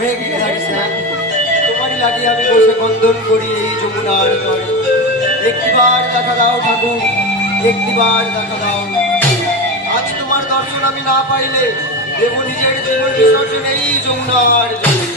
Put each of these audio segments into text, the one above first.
হয়ে গিয়েছে তোমারই লাগিয়ে আমি বসে বন্ধন করি এই যমুনার তরে। একটিবার দেখা দাও ঠাকুর, একটিবার দেখা দাও। আজ তোমার দর্শন আমি না পাইলে দেব নিজের জীবন বিসর্জন এই যমুনার জলে।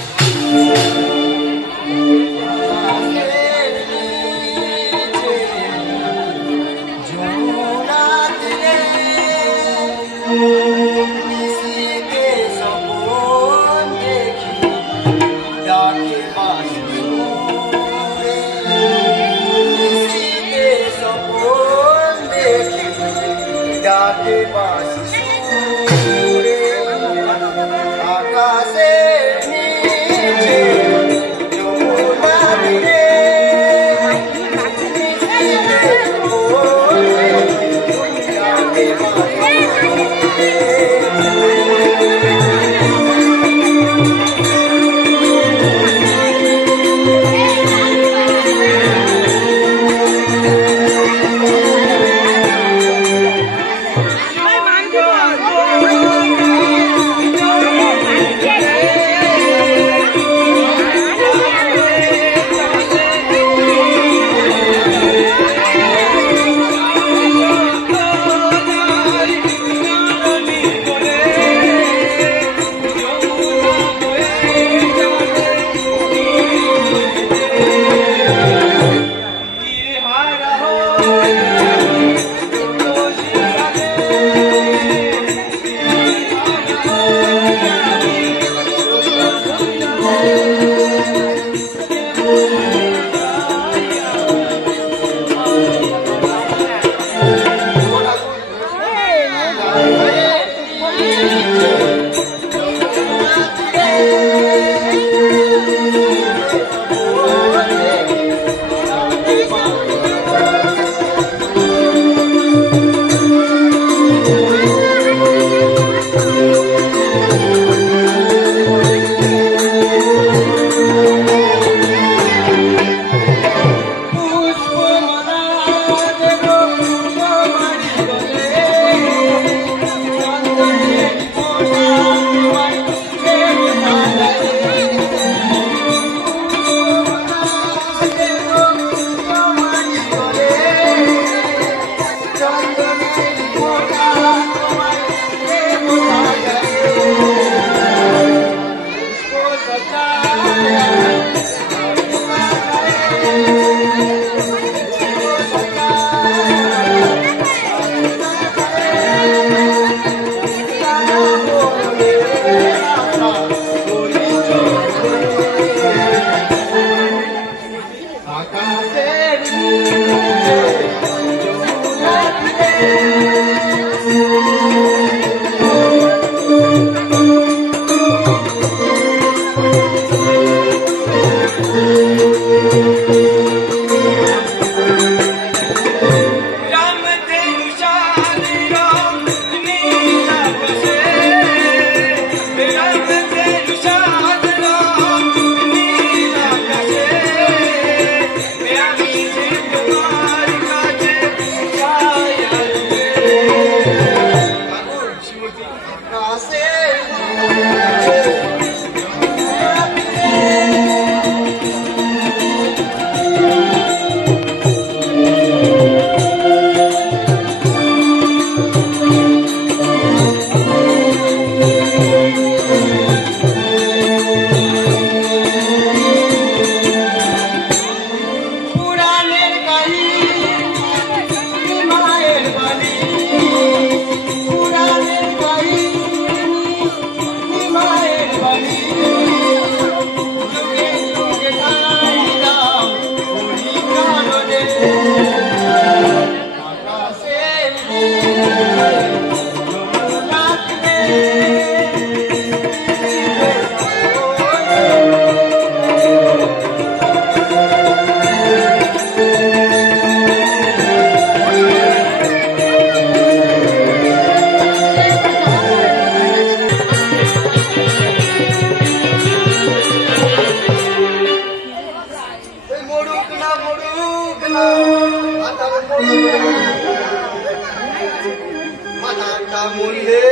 Mata kamu ye,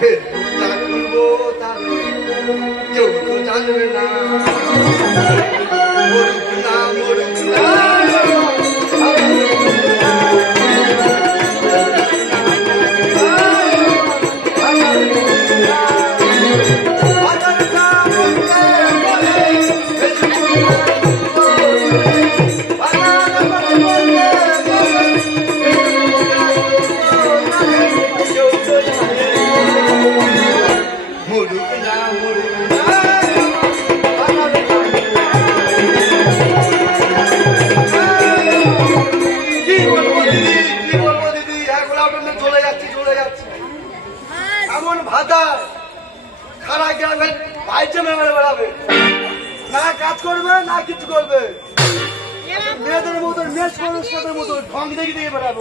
he, tak kurbo tak. কেউ তো জানবে না মরুক না মরুক না এমন ভাতা খারাপ গ্রামের বাইচে মেরে বেড়াবে না কাজ করবে না কিছু করবে মেয়েদের মতো মেষ মানুষদের মতো ঢং দেখে দেখে বেড়াবো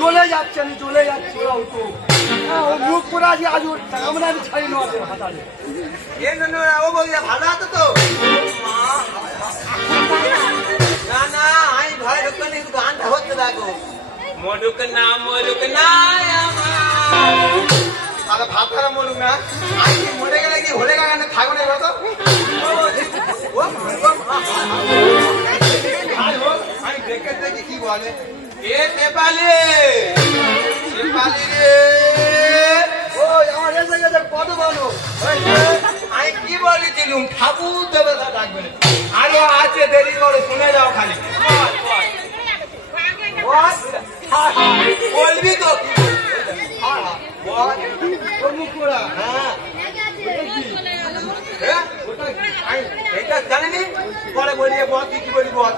চলে যাচ্ছে আমি চলে যাচ্ছি ওরাও তো মুখ করে আজ আজ আমরা আমি ছাড়ি নেওয়া হাতারে ও বলি ভালো আছে তো না না আমি ভয় ঢুকলে গানটা হচ্ছে দেখো মরুক না তাহলে ভাত খারাপ মরুক না আমি মরে গেলে কি হলে গানে থাকো না তো আমি দেখে দেখি কি বলে এ নেপালি রে ও আমার এসে গেছে কত বলো আমি কি বলেছিলুম ঠাকুর দেবতা ডাকবে আরো আছে দেরি করে শুনে যাও খালি বলবি তো জানিনি পরে বলিয়ে বল কি বলি বল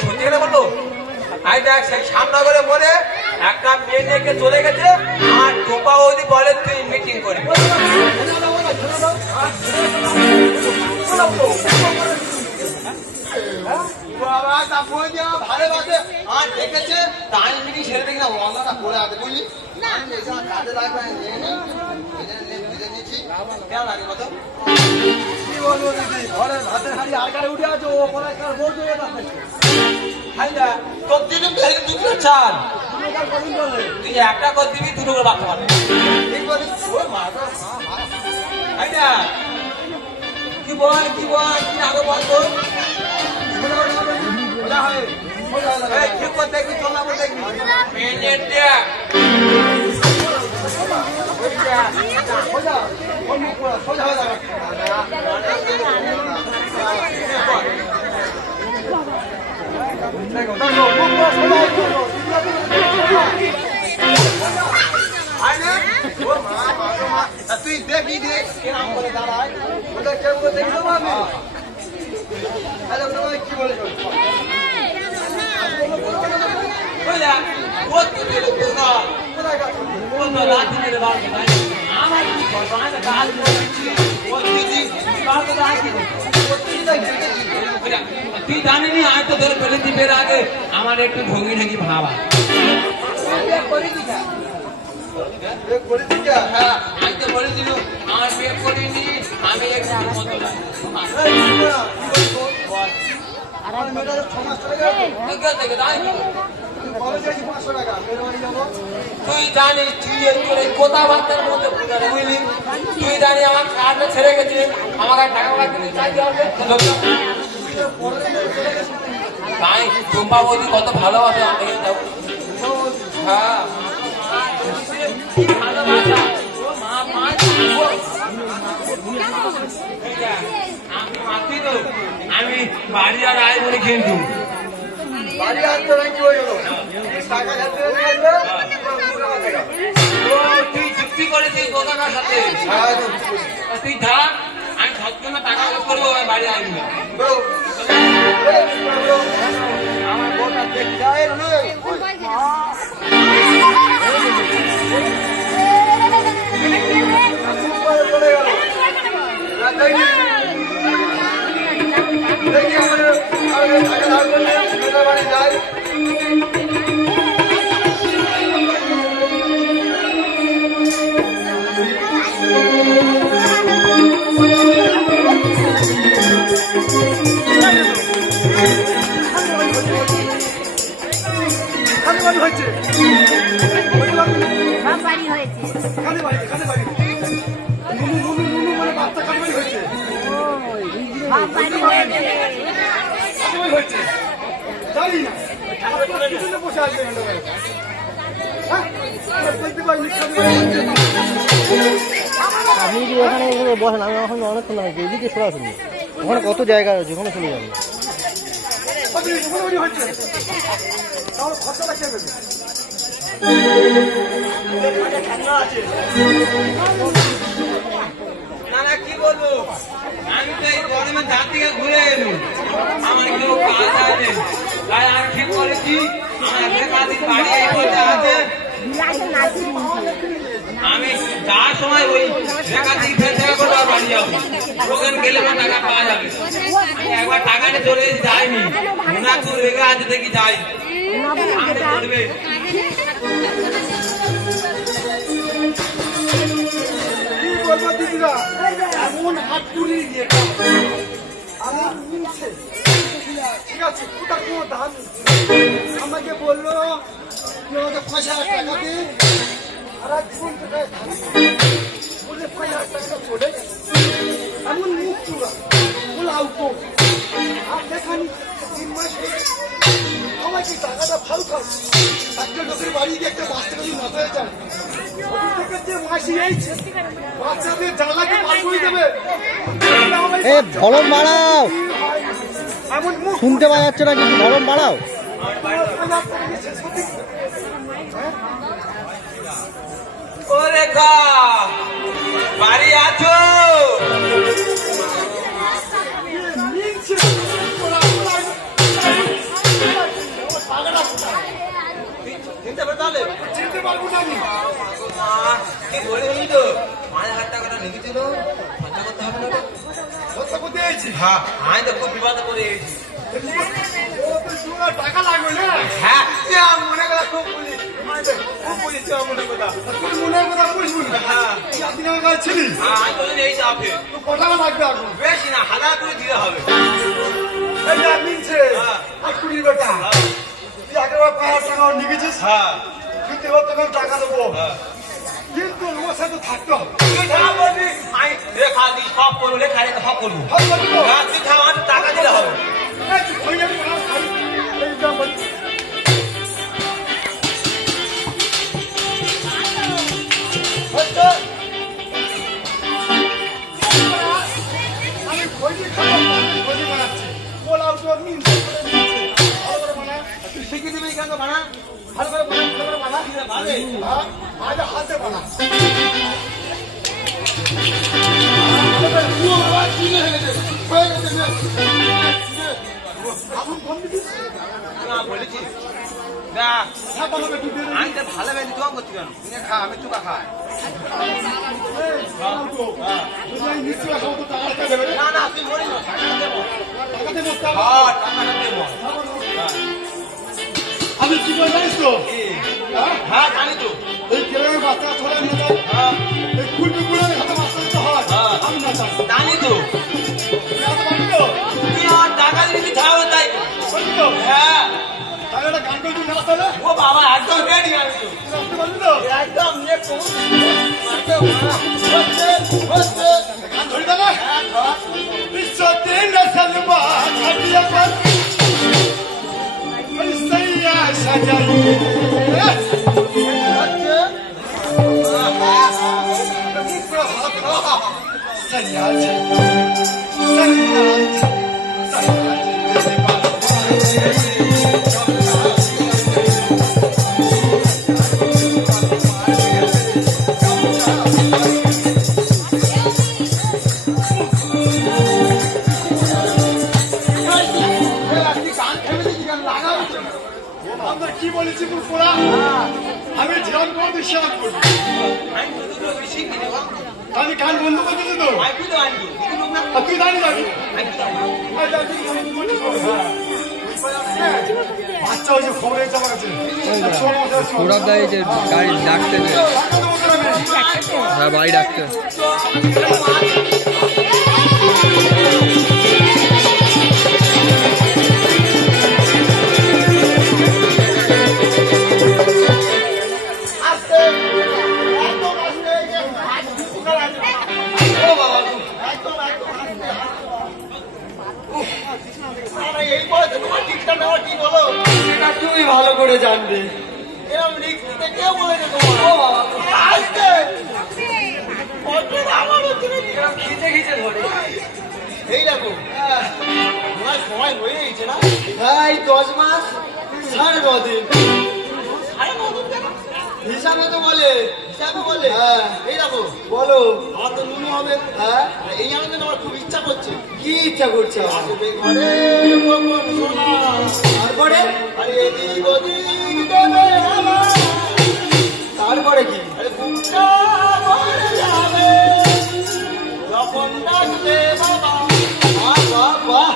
সত্যি কথা বললো দেখ সেই সামনগরে মরে একটা মেয়ে নিয়ে চলে গেছে আর টোপা ওদি বলে তুই মিটিং করবি ভালোবাসে আর দেখেছে তাই মিটিং ছেড়ে দেখি না অন্যটা পড়ে আছে বুঝলি কাজে লাগবে কেমন লাগে কত কি বলবো দিদি ঘরের ভাতের হাড়ি আর কারে উঠে আছো ও পরে কার বউ চলে যাচ্ছে খাইলা তোর দিন দুটো চাল তুই একটা কর দিবি দুটো করে বাকি পাবে ঠিক বলিস ওই মাথা খাইলা কি বল কি আগে বল তো ঠিক করতে কি চলা বলতে কি মিনিট দেয়া সোজা হয়ে যাবে তুই দেখি দেখ কেরাম করে দাঁড়ায় ওটা কেউ দেখি দেবো আমি কি বলে তুই জানিনি আজ তো ধরে ফেলেছি বের আগে আমার একটু ঢঙ্গি ঢঙ্গি ভাবা হ্যাঁ আমি তো বলেছিল আমার বিয়ে করিনি আমি একটু মতো তুই জানিস তুই কথাবার্তার মধ্যে বুঝলি তুই জানি আমার কাজটা ছেড়ে গেছে আমার টাকা তাই টুম্পা বৌদি কত ভালোবাসে আমি যাবো হ্যাঁ আমি বাড়ি আর আয় বলে কিন্তু বাড়ি আসতে কি হয়ে গেল টাকা তুই চুক্তি করেছিস দোকানের সাথে তুই থাক আমি সবসময় টাকা করবো বাড়ি আসবি আমার গোটা দেখতে যায় দেখি আমাদের টাকা বাড়ি যায় হয়েছে হয়েছে জানি না আপনার পিছনে বসে আসবে হ্যাঁ বলতে পারি আপনি যদি এখানে এখানে বসেন, আমি ওখানে অনেকক্ষণ লাগছে, এদিকে সরাসরি ওখানে কত জায়গা আছে, ওখানে চলে যাবেন। হচ্ছে তাহলে খরচাটা কে দেবে না না কি বলবো, আমি তো এই গরমের ধার থেকে ঘুরে এলু, আমার কেউ কাজ আছে, তাই আমি ঠিক করেছি আমার রেখাদির বাড়ি এই পথে আছে, আমি যাওয়ার সময় ওই রেখাদির ফেলতে করে বাড়ি যাবো, ওখানে গেলে আমার টাকা পাওয়া যাবে। একবার টাকাটা চলে যায়নি, ওনার তো রেখে আছে দেখি যাই করবে। কি বলবো দিদিরা, এমন হাত পুড়িয়ে দিয়ে আমার মিলছে, ঠিক আছে ওটার কোনো দাম নেই। আমাকে বললো তুই আমাকে 5,000 টাকা দে, আর এক ফোন বলে 5,000 টাকা চলে গেছে। এমন মুখ চূড়া বলে আউটো আর দেখানি 3 মাস হয়ে গেছে। আমাকে টাকাটা ফাল খাও, একটা লোকের বাড়ি গিয়ে একটা বাচ্চা যদি মাথায় যায়, ওখান থেকে যে মাসি এইছে বাচ্চাদের জ্বালাকে পার করে দেবে। এ ভলম বাড়াও, এমন মুখ শুনতে পাওয়া যাচ্ছে না কিন্তু ভলম বাড়াও। ও রেখা বাড়ি আছো? চিনতে পারবো না আমি। কি বলে বলি তো 5,000 টাকাটা লিখেছিল, খরচা করতে হবে না? কথা বলতে এসেছি। হ্যাঁ আমি তো খুব বিপদে পড়ে গেছি। টাকা লাগবে না। হ্যাঁ মনে করা খুব পুলিশ, খুব পুলিশ মনে করা। তুই মনের কথা বুঝবি না। হ্যাঁ একদিন আমার কাছে ছিলি, আমি তো এই চাপে তো ক টাকা লাগবে এখন? বেশি না, 1000 করে দিতে হবে। এই যা মিলছে, আর কুড়ি বেটা। তুই আগেবার 5,000 টাকা লিখেছিস, হ্যাঁ কিন্তু এবার তোকে আমি টাকা দেবো। হ্যাঁ কিন্তু আমার সাথে থাকতে হবে। তুই যা বলবি আমি রেখা দিই, সব করবো, লেখা রেখা সব করবো। ভালো লাগবে তো? হ্যাঁ তুই যা, আমার টাকা দিতে হবে। এই তুই হয়ে যাবি না, এই যা বলছি। হচ্ছে। আমি খৈনি খাবো, খৈনি বানাচ্ছি। পোলাও তো মিলছে, ভালো করে বানা। তুই শিখিয়ে দিবি কেন বানা? ভালো করে বানা, ভালো করে বানা। হ্যাঁ, আগে হাতে বানা। এখন ফোন দিবি? না বলেছি না, হ্যাঁ, বানাবে, তুই দে দে। আমি তো ভালো বেশি তো করছি কেন? তুমি খা, আমি চুকা খাই। এই, বানাও তো। যদি আমি মিষ্টি খাবো তো টাকা দেবে না? না না তুই বলিস না, টাকাটা দেবো। টাকা দেবো, টাকা। হ্যাঁ টাকাটা দেবো। আমি কি করে জানিস তো? কি? হ্যাঁ? হ্যাঁ জানি তো। এই গ্রামে বাচ্চা ছড়া নিয়ে যায়, হ্যাঁ এই কুলপিগুলোর হাতে বাচ্চা দিতে হয়। হ্যাঁ। আমি না জানি। জানি তো। তুই হাতে পারবি তো? তুই আমার টাকা দিবি, তুই খাওয়া তাই। পারবি তো? হ্যাঁ তাহলে একটা গান করে তুই না তাহলে? ও বাবা একদম রেডি আমি তো। তুই আসতে পারবি তো? একদম নেক্সট। গান ধরি তাহলে? বিশ্বতে নসলবা খাটিয়া পার সৈয়া সাজাইয়ে আমরা কি বলেছি পুরা? আমি ধ্যান করতে শেয়ার করবো। আমি তো দুটো শিখি নেব। আমি গান বন্ধ করতে দিত। আমি তো জানি তো। দুটো না। আর তুই জানি যাবি? আমি তো জানি। বাচ্চা হয়েছে, খবর হয়েছে আমার কাছে। সৌরভ দা এই যে গাড়ি ডাকতে বাড়ি ডাকতে এই বয়সে তোমার টিকটা নেওয়া ঠিক হলো? সেটা তুমি ভালো করে জানবে। এরকম রিস্ক নিতে কে বলেছে তোমার? ও বাবা, আজকে আমার হচ্ছে নাকি? এরকম খিচে খিচে ধরে। এই দেখো তোমার সময় হয়ে গেছে না? হ্যাঁ, এই 10 মাস 9.5 দিন সাড়ে 9 দিন কেন? হিসাবে তো বলে। হিসাবে বলে? হ্যাঁ। এই দেখো বলো। আমার তো নুনু হবে। হ্যাঁ, এই আনন্দে আমার খুব ইচ্ছা করছে। কি ইচ্ছা করছে আমার? আসবে ঘরে কখন সোনা, তারপরে? আরে এদিক ওদিক দেবে আমার, তারপরে কি? আরে বুকটা ভরে যাবে যখন ডাকবে বাবা। বাহ বাহ বাহ,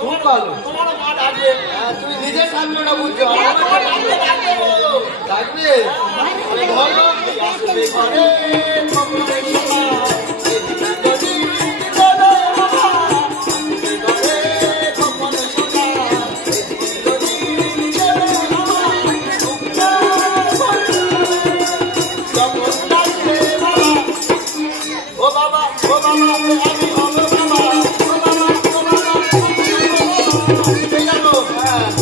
খুব ভালো। তোমার মা ডাকবে। হ্যাঁ, তুমি নিজের সামনেটা বুঝছো। আমার তোমার ডাকবে ডাকবে বলো। ডাকবে? তাহলে ধরো। আসবে ঘরে কখন সোনা, এদিক ওদিক দেবে আমার, আসবে ঘরে কখন সোনা, এদিক ওদিক দেবে আমার, বুকটা ভরে যাবে যখন ডাকবে বাবা। ও বাবা, ও বাবা, আমি হব বাবা, ও বাবা, ও বাবা, এই দেখো,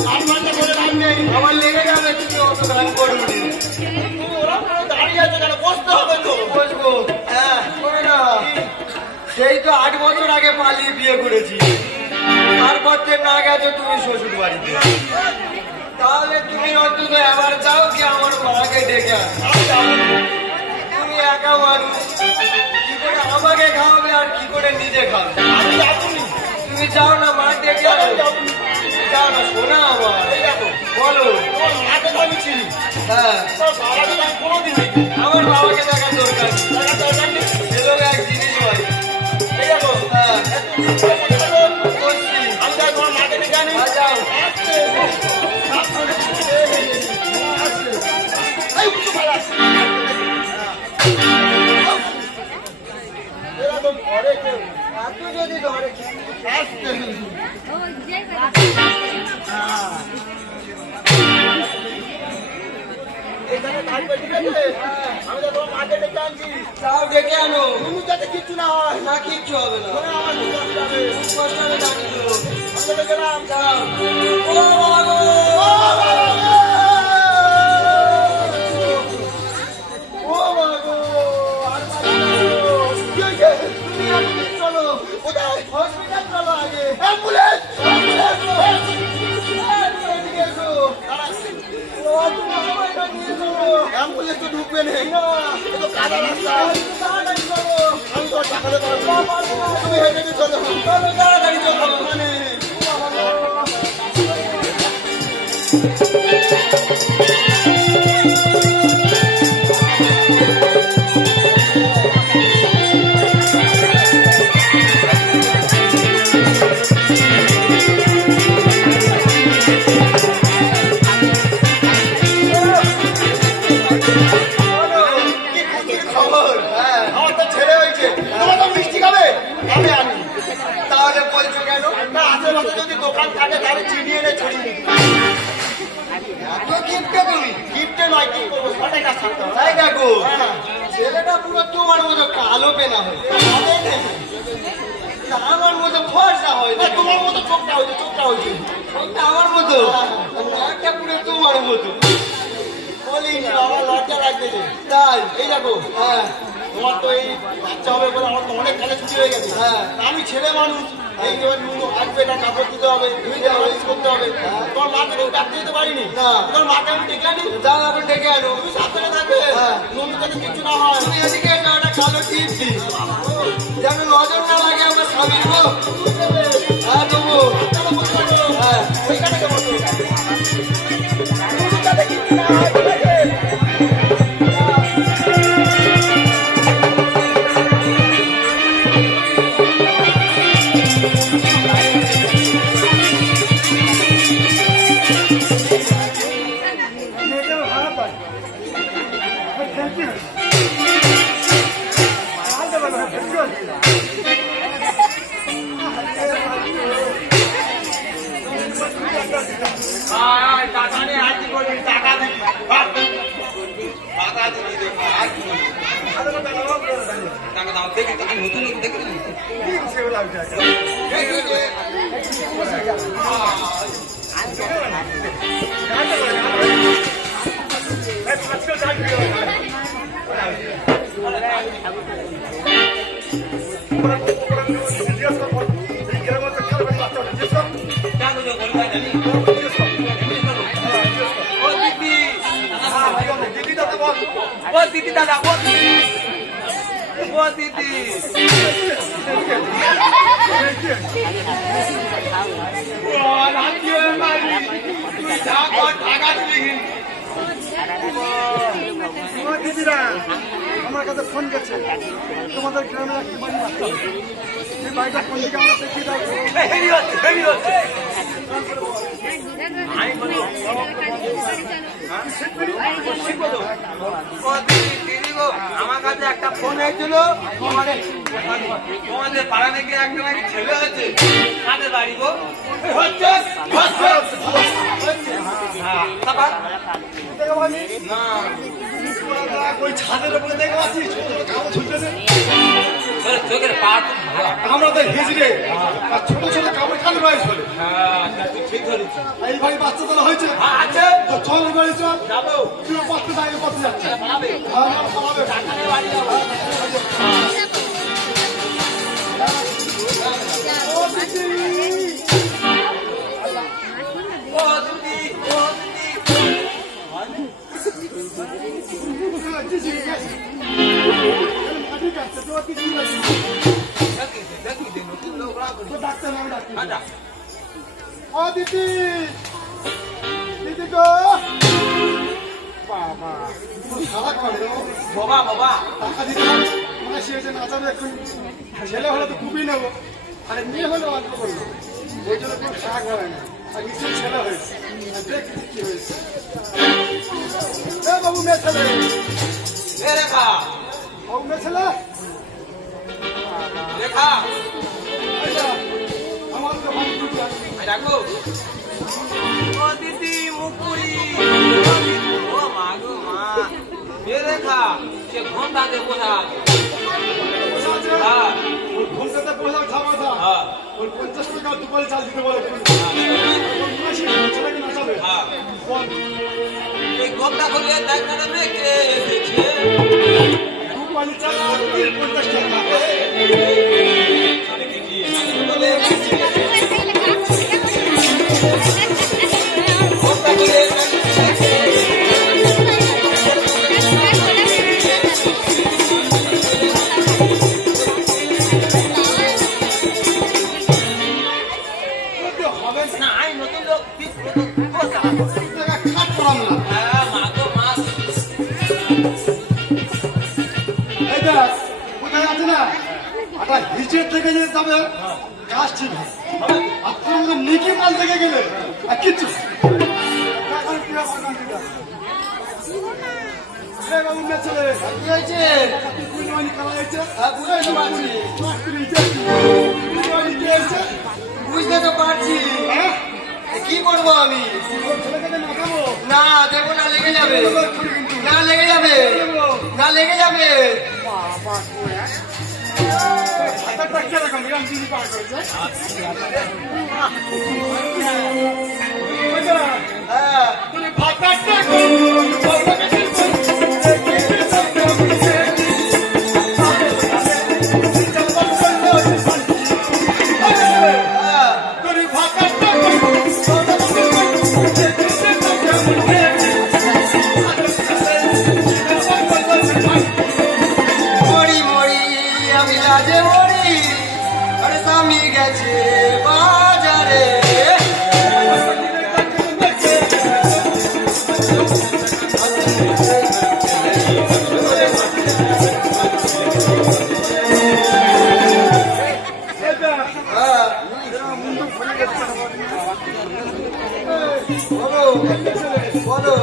গান বাজনা করে লাভ নেই। আমার লেগে যাবে, তুমি অত গান করবে। তুমি ওরকম করে দাঁড়িয়ে আছো কেন? বসতে হবে তো। বসবো। হ্যাঁ, শোনো না, সেই তো 8 বছর আগে পালিয়ে বিয়ে করেছি, তারপর থেকে না গেছো তুমি শ্বশুর বাড়িতে। তাহলে তুমি অন্তত এবার যাও কি আমার মাকে ডেকে আনো। তুমি একা মানুষ, কি করে আমাকে খাওয়াবে আর কি করে নিজে খাবে? আমি যাবনি। তুমি যাও না, মা ডেকে আনো। যাও না, শোনা আমার। এই দেখো, বলো। তোমার মাকে তো আমি চিনি, হ্যাঁ, তোমার বাবাকে তো আমি কোনোদিন দেখিনি। আমার বাবাকে দেখার দরকার নেই। দেখা দরকার নেই। এলো এক জিনিস হয়। এই দেখো, হ্যাঁ, বলছি, আমি যাই তোমার মাকে ডেকে আনি। যাও। আসছে, সাবধানে। আসছে। এই উঠো পালা। এরকম ঘরে কেউ এত যদি ধরে কি? আসছে। এখানে থাকবে, ঠিক আছে? আমি তো তোমার মাকে ডেকে আনছি। যাও ডেকে আনো। নুনু যাতে কিচ্ছু না হয়। না, কিচ্ছু হবে না। শোনো, আমার খুব কষ্ট হবে। কষ্ট হবে জানি তো। আমি তো গেলাম। যাও। ও বাবা গো! ও মা গো! আর বাঁচাও। কি হয়েছে? তুমি আগে চলো। কোথায়? হসপিটাল চলো আগে। অ্যাম্বুলেন্স! অ্যাম্বুলেন্স! এদিকে এসো। ও, তুমি আমায় এটা নিয়ে চলো। অ্যাম্বুলেন্স তো ঢুকবে না। এ তো কাদা রাস্তা। তাড়াতাড়ি চলো। আমি তো আর চাকাতে পারবো না। তুমি হেঁটে হেঁটে চলো। চলো, তাড়াতাড়ি চলো। মানে, ও বাবা গো। কি খবর? হ্যাঁ, আমার তো ছেলে হয়েছে। তোমার তো মিষ্টি খাবে? আমি আনি। তাহলে বলছো কেন? না, আশেপাশে যদি দোকান থাকে তাহলে চিনি এনে ছড়িয়ে দিই। এত কিপটে তুমি? গিফটে নয়, কি করবো? সবাই কাজ করতে হবে। তাই দেখো, হ্যাঁ। ছেলেটা পুরো তোমার মতো কালো পেনা হয়, হবে না। আমার মতো ফর্সা হয় না। তোমার মতো চোখটা হয়েছে, চোখটা হয়েছে। ওটা আমার মতো, একটা পুরো তোমার মতো। বলিনি বাবা, লজ্জা লাগতেছে। তাই? এই দেখো, হ্যাঁ, তোমার তো এই বাচ্চা হবে বলে আমার তো অনেক কালে ছুটি হয়ে গেছে। হ্যাঁ। আমি ছেলে মানুষ, এই এবার নুনু আসবে, এটা কাপড় দিতে হবে, ধুইতে হবে, ইউজ করতে হবে। তোমার মাকে তো ডাকতে যেতে পারিনি। না। তোমার মাকে আমি ডেকে আনি। যাও এখন ডেকে আনো। তুমি সাবধানে থাকবে। হ্যাঁ। নুনু যাতে কিছু না হয়। তুমি এদিকে এসো, একটা কালো টিপ দিই, যেন নজর না লাগে আমার স্বামীর গো। হ্যাঁ দেবো। চলো, বসে থাকো। হ্যাঁ, ওইখানে দেবো তো। নুনু যাতে কিছু না হয়, ঠিক আছে? টাকা নিয়ে হাতি করবি, টাকা দিবি। টাকা দিবি, দেখো, আর কি বলবি? টাকা দাও দেখে টাকা নতুন লোক দেখে নিলি সেগুলো আমি টাকা কেন তো বলি ভাই জানি ও দিদি ও দিদি দাদা ও দিদি ও দিদি ও রাখিও মারি তুই যা কর টাকা দিবি দিদিরা আমার কাছে ফোন গেছে তোমাদের গ্রামে একটি বাড়ি আসতে হবে এই বাড়িটা কোন দিকে আমরা দেখিয়ে দাও হেরি হচ্ছে আমি বলি ও দিদি গো আমার কাছে একটা ফোন এসেছিল তোমাদের পাড়া নাকি একটা নাকি ছেলে হয়েছে কাদের বাড়ি গো হচ্ছে হ্যাঁ তারপর না ওই ছাদের উপরে দেখে পাচ্ছিস কাগজ ছুটতেছে চোখের পা আমরা তো হেজিরে আর ছোট ছোট কাপড় খালি রয়েছে বলে হ্যাঁ তুই ঠিক ধরেছিস এই বাড়ি বাচ্চা তোলা হয়েছে আছে তো চল এই বাড়ি চল যাবো তুই পড়তে যাই পড়তে যাচ্ছে পালাবে বাড়ি যাবো ও দিদি ও দিদি দেখি দে নতুন লোক আচ্ছা ও দিদি দিদি গো বাবা সারা করে বাবা বাবা টাকা দিতে মানে সে যে নাচাবে এখন ছেলে হলে তো খুবই নেবো আরে মেয়ে হলে অল্প করবো ওই জন্য কোনো শাক হয় না আর নিশ্চয়ই ছেলে হয়েছে দেখি কি হয়েছে বাবু মেয়ে ছেলে এ রেখা বাবু মেয়ে ছেলে রেখা আমার তো ভালো দুটো ডাকো ও দিদি মুকুরি ও মা গো মা এ রেখা সে ঘন্টাতে বসা আছে হ্যাঁ ওই ঘন্টাতে পয়সা খাওয়া দাওয়া হ্যাঁ ওই 50 টাকা দুপারে চাল দিতে বলে ছেলেকে নাচাবে হ্যাঁ বল এই ঘন্টা খুলে দেখা যাবে কে এসেছে দুপারে চাল আর 50 টাকা ঘন্টা খুলে হবে না আই নতুন লোক বসা টাকা খাট করাম না হ্যাঁ মা গো মা এই দেখ কোথায় আছে না একটা হিচের থেকে যে যাবে কাজ ঠিক হবে আর তোর মতো নিকি মাল থেকে গেলে আর কিচ্ছু এখন কি হবে বাবু মেয়ে ছেলে কি হয়েছে কুলবানি খেলা হয়েছে বুঝতে তো পারছি কুলবানি কি হয়েছে বুঝতে তো পারছি হ্যাঁ কি করবো আমি ছেলেকে নাচাবো না দেবো না লেগে যাবে না লেগে যাবে না লেগে যাবে হাতারটা কিরকম এরকম দিদি পার করেছে হ্যাঁ তুমি ভাতারটা মরি মরি আমি লাজে মরি আরে স্বামী গেছে বাজারে হ্যাঁ বলো বলো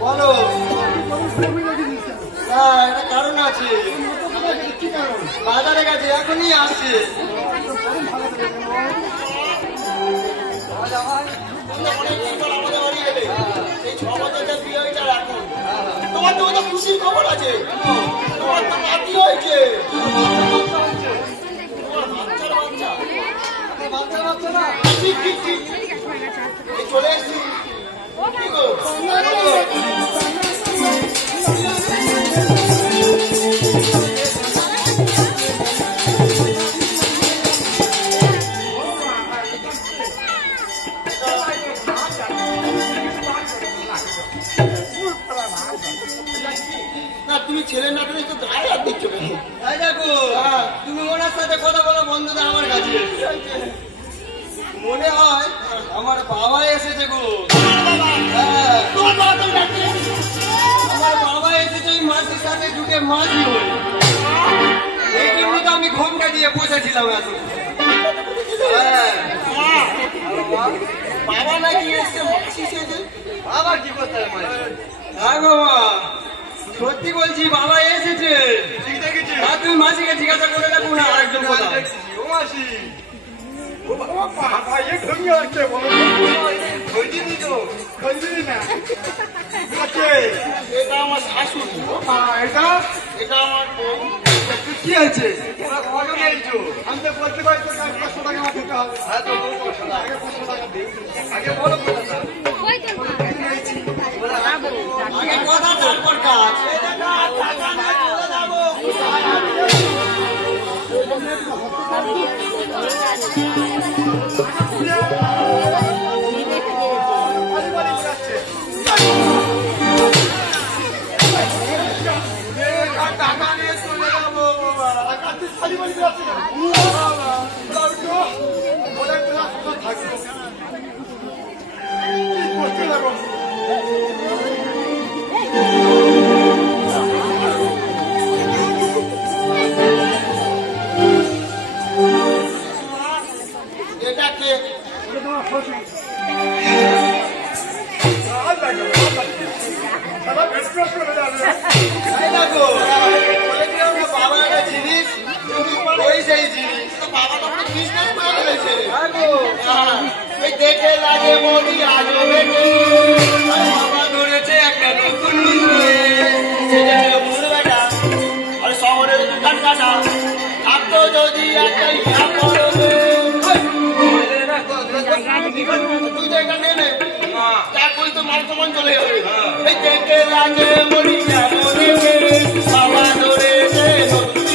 বলো না এটা কারণ আছে বাজারে গেছে এখনই আসছে 6 বছর যে বিয়ে হয়েছে আর এখন তোমার তো খুশির খবর আছে, তোমার তো নাতি হয়েছে। বাচ্চা না, ঠিক ঠিক ঠিক চলে এসছি। কি গো? না তুমি ছেলে না তুমি তো গায়ে হাত দিচ্ছ কেন? তাই দেখো তুমি ওনার সাথে কথা বলো বন্ধুটা আমার কাছে মনে হয় আমার বাবা এসেছে গো। আমার বাবা এসেছে ওই মাসির সাথে ঢুকে মাছি হয়ে, এই জন্য তো আমি ঘোমটা দিয়ে বসেছিলাম এত। বাবা নাকি এসছে মাসি এসেছে। বাবা কি করতে হবে? হ্যাঁ গো মা, সত্যি বলছি বাবা এসেছে। ঠিক দেখেছি। আর তুমি মাসিকে জিজ্ঞাসা করে দেখো না আরেকজন কথা। ও মাসি, ও বাবা এ ঘুমিয়ে আছে বলো। ওই দিনই তো ওই দিনই না। এটা আমার শাশুড়ি। এটা আমার বউ। কি আছে? ওরা কজন এইছো? আমি তো বলতে পারি তো 500 টাকা আমার দিতে হবে। হ্যাঁ তো বউ 500 টাকা, আগে 500 টাকা দিই। আগে বলো কথা। আগে কথা তারপর কাজ। টাকা না চলে যাবো। টাকা নিয়ে চলে যাবো বাবা। খালি বাড়ি যাচ্ছে না বলে থাকবে করতে লাগো। এটাকে বাবা একটা জিনিস ওই সেই জিনিস বাবা তো বিজনেস করে ফেলেছে। দেখে লাগে মনি আজও বাবা ধরেছে একটা নতুন বেটা আর শহরের দোকান কাটা থাকতো যদি একটাই তুই তো এটা নেই যা করি তো মান সমান চলে যাবে। দেখে লাগে মনি বাবা ধরেছে নতুন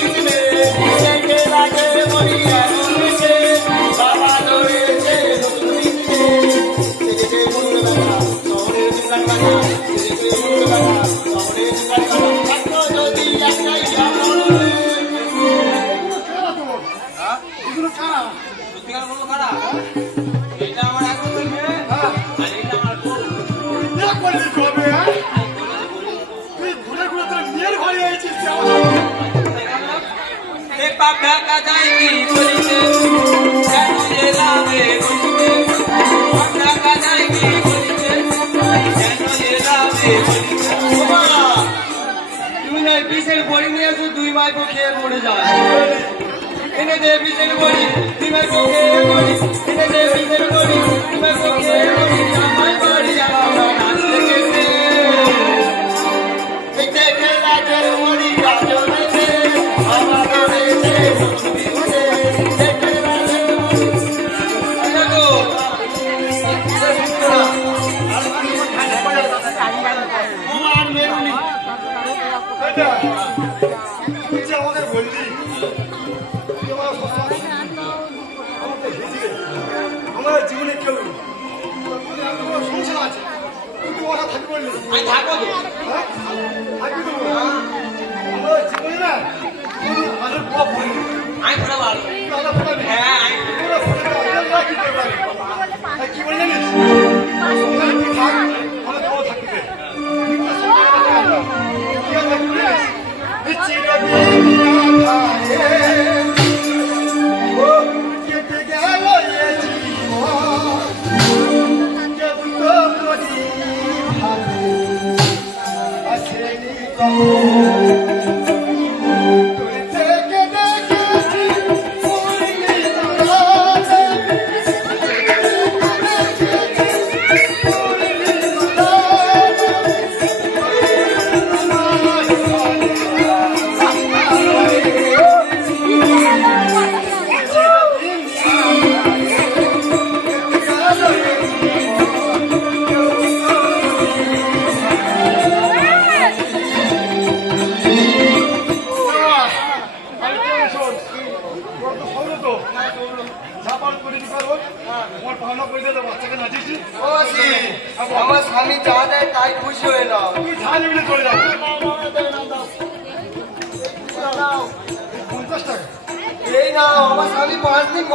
দেখে লাগে মনি বাবা ধরেছে নতুন শহরের দোকান কাটা শহরের দোকান কাটা থাকতো যদি একটাই এটা আমার এখন মেয়ে আর এটা আমার তুই ঘুরে ঘুরে তোর মেয়ের ঘরে এসেছিস। বাপ ঢাকা যায় কি বলিতে বাপ ঢাকা যায় কি বলিতে তুমি না বিষের বড়ি নিয়ে আসো 2 মাইকো খেয়ে মরে যায়। এনে দে বিষের বড়ি 2 মাইকো খেয়ে মরি। এনে দে বিষের বড়ি 2 মাইকো খেয়ে মরি। আমার বাড়ি আমরা নাচতে গেছে দেখে লাগে মরি গাজর মেছে বাবা ধরেছে দেখে লাগে মরি। দেখো আমার মেরুনি আমাদের বললি আমার জীবনে কেউ সংসার আছে কিন্তু ওরা থাকবে বললি আমি থাকবো থাকবি তো আমার জীবনে না আমাদের বাপ বলি আমি পুরো ভালো হ্যাঁ কি বললি আমার বাবা থাকবে তোমার পাওনা করে দিয়ে বাচ্চাকে নাচিয়েছি ও মাসি, আমার স্বামী যা দেয় তাই খুশি হয়ে নাও। তুমি ঝাল মিলে চলে যাও 50 টাকা এই নাও, আমার স্বামী 5 দিন